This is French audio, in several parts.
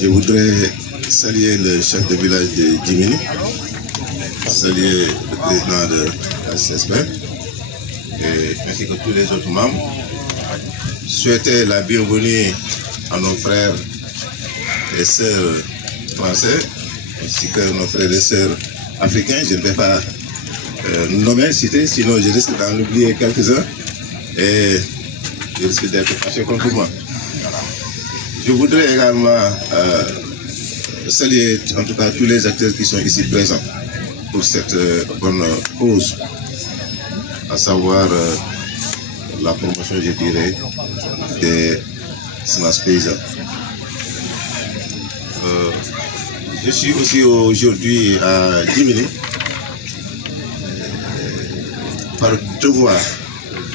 Je voudrais saluer le chef de village de Djimini, saluer le président de la CSP, ainsi que tous les autres membres. Souhaiter la bienvenue à nos frères et sœurs français, ainsi que nos frères et sœurs africains. Je ne vais pas nommer, citer, sinon je risque d'en oublier quelques-uns et je risque d'être fâché contre moi. Je voudrais également saluer en tout cas tous les acteurs qui sont ici présents pour cette bonne cause, à savoir la promotion, je dirais, des semences paysannes. Je suis aussi aujourd'hui à Djimini par devoir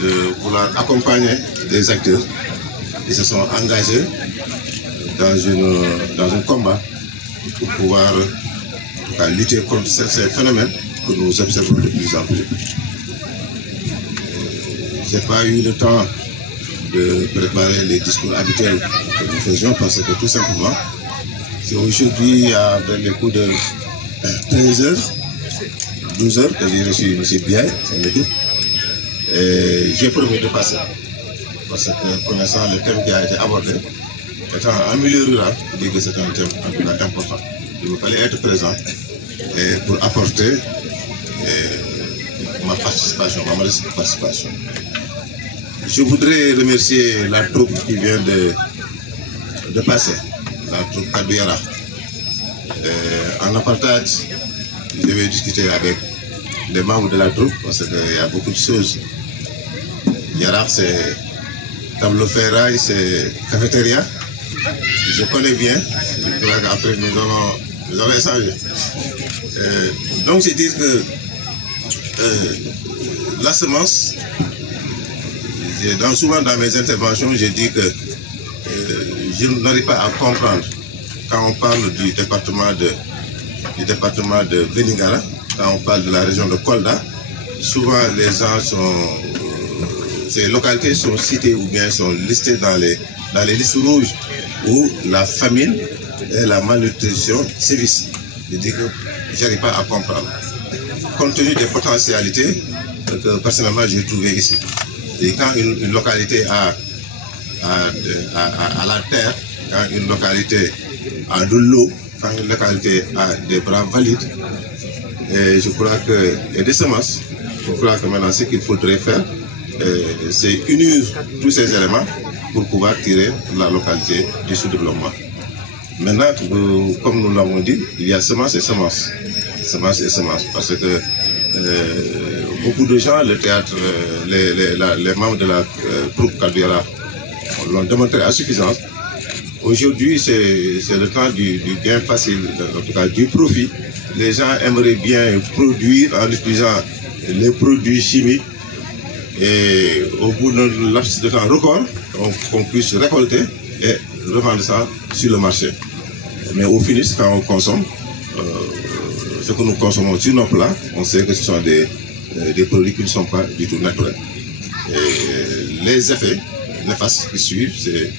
de vouloir accompagner des acteurs qui se sont engagés dans un combat pour pouvoir en tout cas, lutter contre ces phénomènes que nous observons de plus en plus. Je n'ai pas eu le temps de préparer les discours habituels que nous faisions parce que tout simplement, c'est aujourd'hui vers les coups de 13h, 12h que j'ai reçu M. Biaï, son équipe, et j'ai promis de passer. Parce que connaissant le thème qui a été abordé, étant en milieu rural, je dis que c'est un thème en tout cas important. Il me fallait être présent et pour apporter ma participation, ma modeste participation. Je voudrais remercier la troupe qui vient de passer, la troupe Kadou-Yara. En apartheid, je vais discuter avec les membres de la troupe parce qu'il y a beaucoup de choses. Yara, c'est tableau ferraille, c'est cafétéria. Je connais bien, je crois qu'après nous allons échanger. Donc c'est dire que la semence, souvent dans mes interventions, je dis que je n'arrive pas à comprendre quand on parle du département de Vélingara, quand on parle de la région de Kolda, souvent les gens ces localités sont citées ou bien sont listées dans les listes rouges où la famine et la malnutrition sévissent. Je dis que je n'arrive pas à comprendre. Compte tenu des potentialités que personnellement j'ai trouvées ici. Et quand une localité a la terre, quand une localité a de l'eau, quand une localité a des bras valides, et je crois que, et des semences, je crois que maintenant ce qu'il faudrait faire, c'est unir tous ces éléments pour pouvoir tirer la localité du sous-développement. Maintenant, comme nous l'avons dit, il y a semences et semences. Semences et semences. Parce que beaucoup de gens, le théâtre, les membres de la troupe Kadou-Yara l'ont démontré à suffisance. Aujourd'hui, c'est le temps du gain facile, en tout cas du profit. Les gens aimeraient bien produire en utilisant les produits chimiques et au bout d'un laps de temps record, qu'on puisse récolter et revendre ça sur le marché. Mais au finish, quand on consomme, ce que nous consommons sur nos plats, on sait que ce sont des produits qui ne sont pas du tout naturels. Et les effets néfastes qui suivent, c'est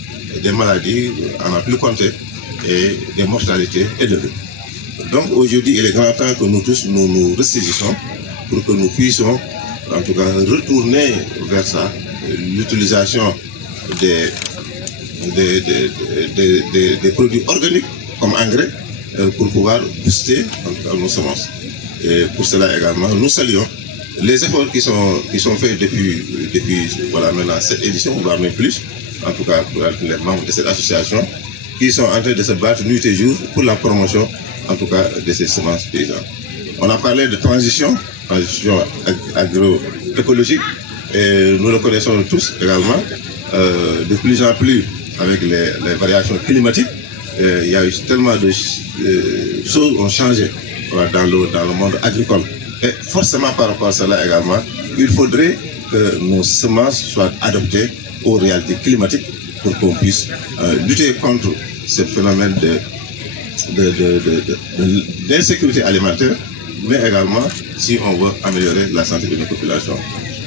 des maladies à n'en plus compter et des mortalités élevées. Donc aujourd'hui, il est grand temps que nous tous nous ressaisissons pour que nous puissions en tout cas retourner vers ça, l'utilisation des produits organiques comme engrais pour pouvoir booster en tout cas nos semences. Et pour cela également, nous saluons les efforts qui sont faits depuis voilà, maintenant cette édition, voire même plus, en tout cas pour les membres de cette association, qui sont en train de se battre nuit et jour pour la promotion, en tout cas, de ces semences paysannes. On a parlé de transition agroécologique, et nous le connaissons tous également, de plus en plus avec les variations climatiques. Il y a eu tellement de choses ont changé dans le monde agricole. Et forcément par rapport à cela également, il faudrait que nos semences soient adaptées aux réalités climatiques pour qu'on puisse lutter contre ce phénomène d'insécurité alimentaire, mais également si on veut améliorer la santé de nos populations.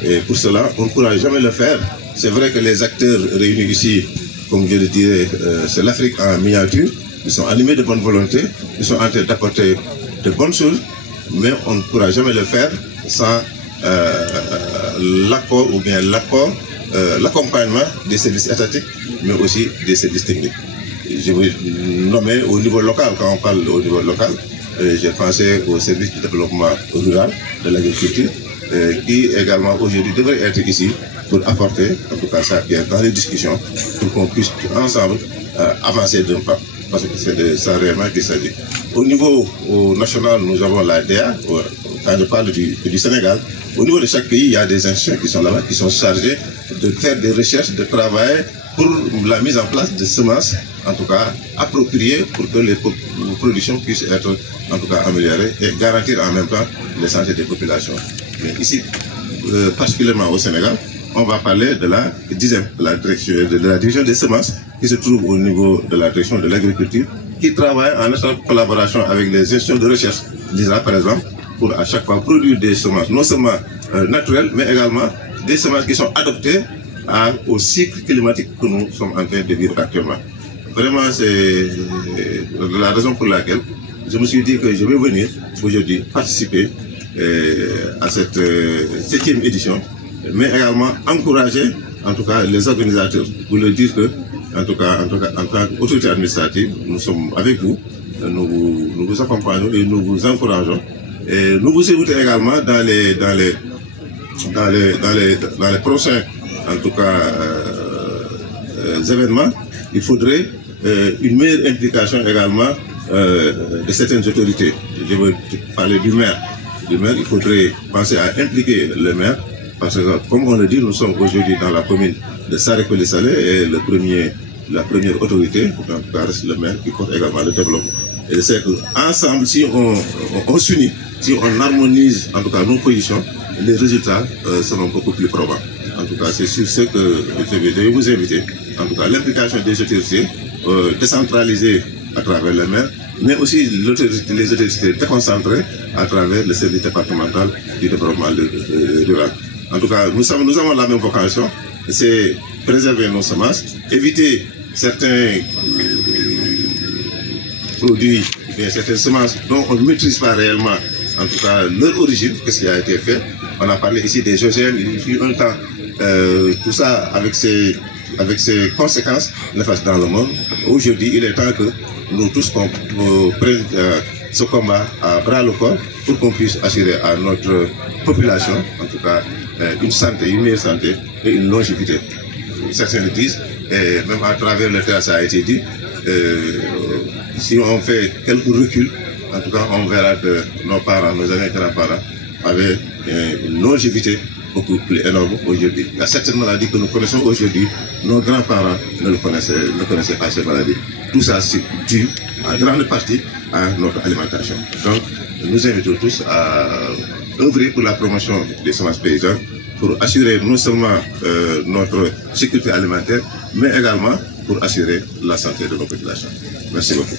Et pour cela, on ne pourra jamais le faire. C'est vrai que les acteurs réunis ici, comme je le dirais, c'est l'Afrique en miniature, ils sont animés de bonne volonté, ils sont en train d'apporter de bonnes choses, mais on ne pourra jamais le faire sans l'accord ou bien l'accompagnement des services étatiques, mais aussi des services techniques. Je vais nommer au niveau local, quand on parle au niveau local, j'ai pensé au service du développement rural, de l'agriculture, qui également aujourd'hui devrait être ici pour apporter, en tout cas ça, dans les discussions, pour qu'on puisse ensemble avancer d'un pas. Parce que c'est de ça réellement qu'il s'agit. Au niveau national, nous avons la DEA, quand je parle du Sénégal. Au niveau de chaque pays, il y a des institutions qui sont là-bas, qui sont chargées de faire des recherches, de travailler pour la mise en place de semences, en tout cas appropriées pour que les productions puissent être en tout cas améliorées et garantir en même temps la santé des populations. Mais ici, particulièrement au Sénégal, on va parler de la DISEM, de la division des semences, qui se trouve au niveau de la direction de l'agriculture, qui travaille en étroite collaboration avec les institutions de recherche, l'ISRA par exemple, pour à chaque fois produire des semences, non seulement naturelles, mais également des semences qui sont adaptées au cycle climatique que nous sommes en train de vivre actuellement. Vraiment, c'est la raison pour laquelle je me suis dit que je vais venir aujourd'hui participer à cette 7e édition, mais également encourager en tout cas les organisateurs pour leur dire que en tant qu'autorité administrative, nous sommes avec vous, nous vous accompagnons et nous vous encourageons. Et nous vous invitons également dans les prochains en tout cas événements. Il faudrait une meilleure implication également de certaines autorités. Je veux parler du maire. Il faudrait penser à impliquer le maire, parce que, comme on le dit, nous sommes aujourd'hui dans la commune de Saré-Collé-Salé et la première autorité, en tout cas, reste le maire qui porte également le développement. Et c'est qu'ensemble, si on s'unit, si on harmonise en tout cas nos positions, les résultats seront beaucoup plus probants. En tout cas, c'est sur ce que je vais vous inviter. En tout cas, l'implication des autorités décentralisées à travers le maire, mais aussi les autorités déconcentrées à travers le service départemental du développement rural. En tout cas, nous avons la même vocation, c'est préserver nos semences, éviter certains produits, certaines semences dont on ne maîtrise pas réellement, en tout cas leur origine, qu'est-ce qui a été fait. On a parlé ici des OGM, il fut un temps, tout ça avec ses conséquences néfastes dans le monde. Aujourd'hui, il est temps que nous tous prenions ce combat à bras le corps pour qu'on puisse assurer à notre population, en tout cas, une santé, une meilleure santé et une longévité. Certains le disent, et même à travers le terrain, ça a été dit, si on fait quelques reculs, en tout cas, on verra que nos parents, nos aînés grands-parents avaient une longévité beaucoup plus énorme aujourd'hui. Il y a certaines maladies que nous connaissons aujourd'hui, nos grands-parents ne connaissaient pas ces maladies. Tout ça, c'est dû en grande partie à notre alimentation. Donc, nous invitons tous à œuvrer pour la promotion des semences paysannes, pour assurer non seulement notre sécurité alimentaire, mais également pour assurer la santé de nos populations. Merci beaucoup.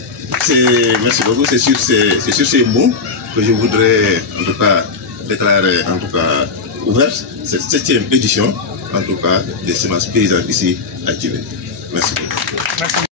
Merci beaucoup. C'est sur ces mots que je voudrais en tout cas déclarer en tout cas ouverte cette 7e édition en tout cas des semences paysannes ici à Djibouti. Merci beaucoup. Merci.